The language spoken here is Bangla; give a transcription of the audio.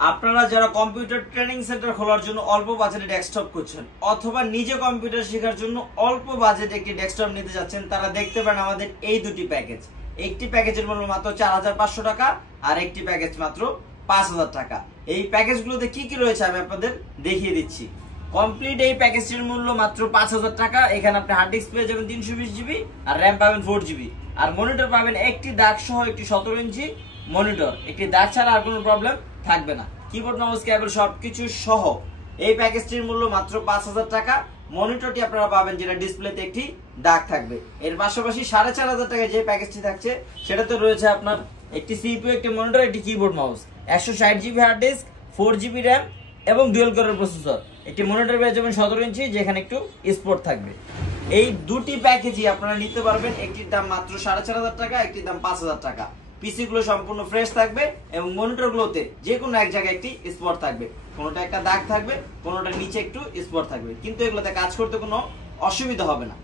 আপনারা যারা কম্পিউটার ট্রেনিং সেন্টার খোলার জন্য অল্প বাজেটে ডেস্কটপ করছেন অথবা নিজে কম্পিউটার শেখার জন্য অল্প বাজেটে একটি ডেস্কটপ নিতে যাচ্ছেন, তারা দেখতে পারেন আমাদের এই দুটি প্যাকেজ। একটি প্যাকেজের মূল্য মাত্র 4500 টাকা আর একটি প্যাকেজ মাত্র 5000 টাকা। এই প্যাকেজগুলোতে কি কি রয়েছে আমি আপনাদের দেখিয়ে দিচ্ছি। কমপ্লিট এই প্যাকেজটির মূল্য মাত্র 5000 টাকা। এখানে আপনি হার্ড ডিস্ক পেয়ে যাবেন 320 জিবি আর র্যাম পাবেন 4 জিবি আর মনিটর পাবেন একটি দাগ সহ একটি 17 ইঞ্চি মনিটর। একটি দাগ ছাড়া আর কোনো প্রবলেম থাকবে না। কিবোর্ড মাউস কেবল সবকিছু সহ এই প্যাকেজটির মূল্য মাত্র 5000 টাকা। মনিটরটি আপনারা পাবেন যেটা ডিসপ্লেতে একটি দাগ থাকবে। এর পাশাপাশি 4500 টাকায় যে প্যাকেজটি থাকছে সেটাতে রয়েছে আপনার একটি সিপিইউ, একটি মনিটর, একটি keyboard mouse, 160 GB hard disk, 4 GB RAM এবং ডুয়াল কোরের প্রসেসর। একটি মনিটর পেয়ে যাবেন 17 ইঞ্চি যেখানে একটু স্পোর্ট থাকবে। এই দুটি প্যাকেজই আপনারা নিতে পারবেন। একটির দাম মাত্র 4500 টাকা, একটির দাম 5000 টাকা। পিসি গুলো সম্পূর্ণ ফ্রেশ থাকবে এবং মনিটর গুলোতে যে কোনো এক জায়গায় একটি স্পট থাকবে, কোনোটা একটা দাগ থাকবে, কোনোটা নিচে একটু স্পট থাকবে, কিন্তু এগুলোতে কাজ করতে কোনো অসুবিধা হবে না।